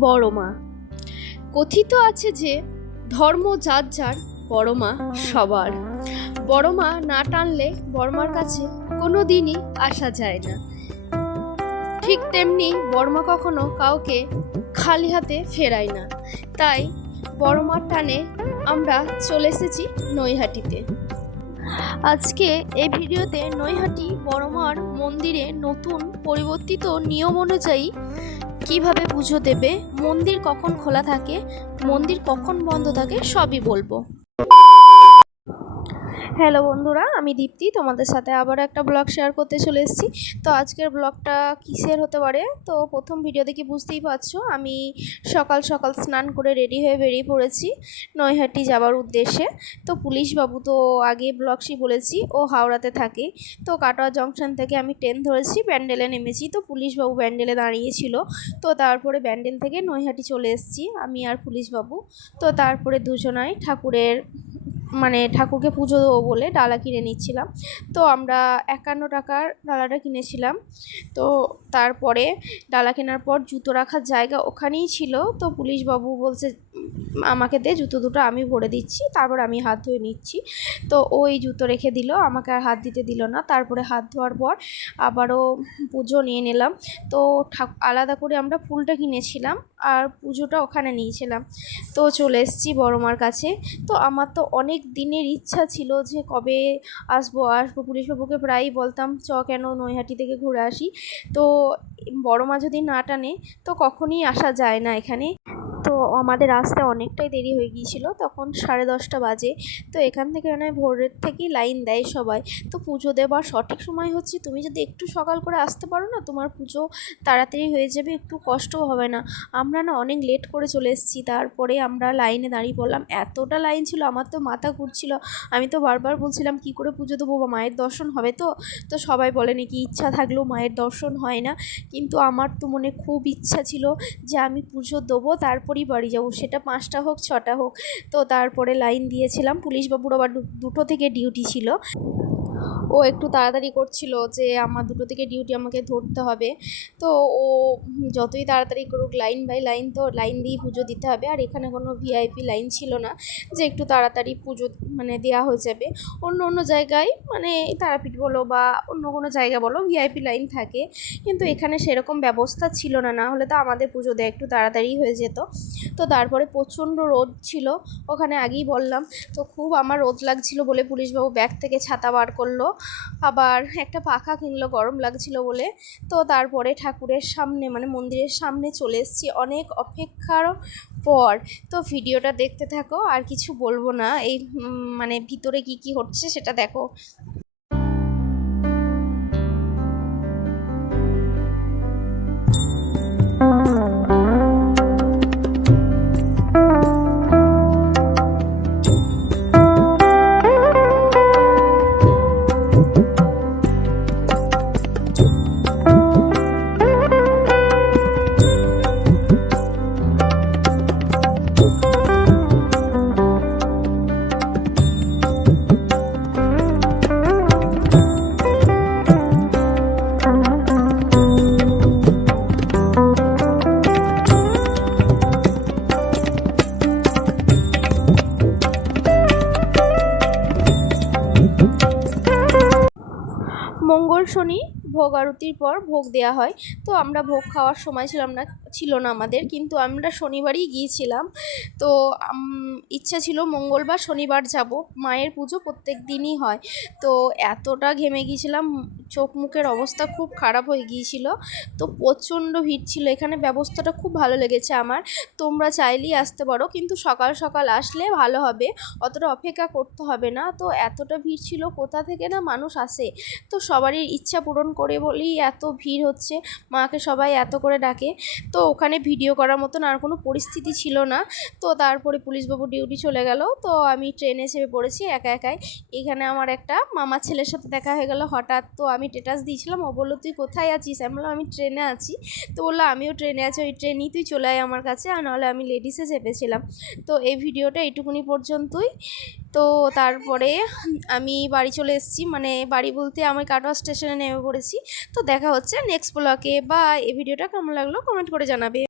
বড় মা। কথিত আছে যে, ধর্ম যার যার, বড় মা সবার। বড় মা না টানলে বড়মার কাছে কোনো দিনই আসা যায় না। ঠিক তেমনি বড়মা কখনো কাউকে খালি হাতে ফেরায় না। তাই বড় মার টানে আমরা চলে এসেছি নৈহাটিতে। আজকে এই ভিডিওতে নৈহাটি বড়মার মন্দিরে নতুন পরিবর্তিত নিয়ম অনুযায়ী কীভাবে পুজো দেবে মন্দির কখন খোলা থাকে মন্দির কখন বন্ধ থাকে সবই বলব। হ্যালো বন্ধুরা, আমি দীপ্তি, তোমাদের সাথে আবার একটা ব্লগ শেয়ার করতে চলে এসেছি। তো আজকের ব্লগটা কিসের হতে পারে? তো প্রথম ভিডিও দেখে বুঝতেই পারছ, আমি সকাল সকাল স্নান করে রেডি হয়ে বেরিয়ে পড়েছি নৈহাটি যাওয়ার উদ্দেশ্যে। তো পুলিশ বাবু তো আগে ব্লগসই বলেছি, ও হাওড়াতে থাকে। তো কাটোয়া জংশন থেকে আমি ট্রেন ধরেছি ব্যান্ডেলে নেমেছি। তো পুলিশবাবু ব্যান্ডেলে দাঁড়িয়েছিল। তো তারপরে ব্যান্ডেল থেকে নৈহাটি চলে এসেছি আমি আর পুলিশবাবু। তো তারপরে দুজনাই ঠাকুরের মানে ঠাকুরকে পুজো দেবো বলে ডালা কিনে নিচ্ছিলাম। তো আমরা একান্ন টাকার ডালাটা কিনেছিলাম। তো তারপরে ডালা কেনার পর জুতো রাখার জায়গা ওখানেই ছিল। তো পুলিশবাবু বলছে "উম, আমাকে দে, জুতো দুটো আমি ভরে দিচ্ছি, তারপর আমি হাত ধুয়ে নিচ্ছি। তো ওই জুতো রেখে দিল, আমাকে আর হাত দিতে দিল না। তারপরে হাত ধোয়ার পর আবারও পুজো নিয়ে নিলাম। তো আলাদা করে আমরা ফুলটা কিনেছিলাম আর পুজোটা ওখানে নিয়েছিলাম। তো চলে এসেছি বড়মার কাছে। তো আমার তো অনেক দিনের ইচ্ছা ছিল যে কবে আসব আসব। পুলিশবাবুকে প্রায়ই বলতাম, চ কেন নৈহাটি থেকে ঘুরে আসি। তো বড় মা যদি না টানে, তো কখনই আসা যায় না এখানে। আমাদের আসতে অনেকটাই দেরি হয়ে গিয়েছিল, তখন সাড়ে দশটা বাজে। তো এখান থেকে মনে ভোরের থেকেই লাইন দেয় সবাই। তো পুজো দেবার সঠিক সময় হচ্ছে তুমি যদি একটু সকাল করে আসতে পারো না, তোমার পুজো তাড়াতাড়ি হয়ে যাবে, একটু কষ্টও হবে না। আমরা না অনেক লেট করে চলে এসেছি, তারপরে আমরা লাইনে দাঁড়িয়ে পড়লাম। এতটা লাইন ছিল, আমার তো মাথা ঘুরছিল। আমি তো বারবার বলছিলাম, কি করে পুজো দেবো? বা মায়ের দর্শন হবে তো? তো সবাই বলে, নাকি ইচ্ছা থাকলেও মায়ের দর্শন হয় না। কিন্তু আমার তো মনে খুব ইচ্ছা ছিল যে আমি পুজো দেবো, তারপরেই বাড়ি যাব, সেটা পাঁচটা হোক, ছটা হোক। তো তারপরে লাইন দিয়েছিলাম, পুলিশবাবুর আবার দুটো থেকে ডিউটি ছিল। ও একটু তাড়াতাড়ি করছিল যে আমার দুটো থেকে ডিউটি আমাকে ধরতে হবে। তো ও যতই তাড়াতাড়ি করুক লাইন বাই লাইন তো লাইন দিয়েই পুজো দিতে হবে। আর এখানে কোনো ভিআইপি লাইন ছিল না যে একটু তাড়াতাড়ি পুজো মানে দেওয়া হয়ে যাবে। অন্য অন্য জায়গায় মানে তারাপীঠ বলো বা অন্য কোনো জায়গা বলো ভিআইপি লাইন থাকে। কিন্তু এখানে সেরকম ব্যবস্থা ছিল না। না হলে তো আমাদের পুজো দেওয়া একটু তাড়াতাড়ি হয়ে যেত। তো তারপরে প্রচণ্ড রোদ ছিল। ওখানে আগেই বললাম, তো খুব আমার রোদ লাগছিল বলে পুলিশবাবু ব্যাগ থেকে ছাতা বার করল। আবার একটা পাখা কিনলো, গরম লাগছিল বলে। তো তারপরে ঠাকুরের সামনে মানে মন্দিরের সামনে চলে এসেছি অনেক অপেক্ষার পর। তো ভিডিওটা দেখতে থাকো, আর কিছু বলব না। এই মানে ভিতরে কি কি হচ্ছে সেটা দেখো। মঙ্গল শনি ভোগ আরতির পর ভোগ দেওয়া হয়। তো আমরা ভোগ খাওয়ার সময় ছিলাম না, ছিল না আমাদের। কিন্তু আমরা শনিবারই গিয়েছিলাম। তো ইচ্ছা ছিল মঙ্গলবার শনিবার যাব। মায়ের পুজো প্রত্যেক দিনই হয়। তো, এতটা ঘেমে গিয়েছিলাম, চোখ মুখের অবস্থা খুব খারাপ হয়ে গিয়েছিল। তো, প্রচণ্ড ভিড় ছিল। এখানে ব্যবস্থাটা খুব ভালো লেগেছে আমার। তোমরা চাইলেই আসতে পারো, কিন্তু সকাল সকাল আসলে ভালো হবে। অতটা অপেক্ষা করতে হবে না। তো, এতটা ভিড় ছিল, কোথা থেকে না মানুষ আসে? তো, সবারই ইচ্ছা পূরণ করে বলেই এত ভিড় হচ্ছে, মাকে সবাই এত করে ডাকে। তো ওখানে ভিডিও করার মতন আর কোনো পরিস্থিতি ছিল না। তো তারপরে পুলিশবাবু ডিউটি চলে গেল। তো আমি ট্রেনে চেপে পড়েছি একা একাই। এখানে আমার একটা মামার ছেলের সাথে দেখা হয়ে গেল। হঠাৎ তো আমি স্টেটাস দিয়েছিলাম। ও বলল, তুই কোথায় আছিস? আমি বললাম, আমি ট্রেনে আছি। তো বলল, আমিও ট্রেনে আছি। ওই ট্রেনেই তুই চলে আয় আমার কাছে। আর নাহলে আমি লেডিসে চেপেছিলাম। তো এই ভিডিওটা এইটুকুনি পর্যন্তই। তো তারপরে আমি বাড়ি চলে এসেছি। মানে বাড়ি বলতে আমি কাটোয়া স্টেশনে নেমে পড়েছি। তো দেখা হচ্ছে নেক্সট ব্লকে বা এই ভিডিওটা কেমন লাগল কমেন্ট করে জানাবে।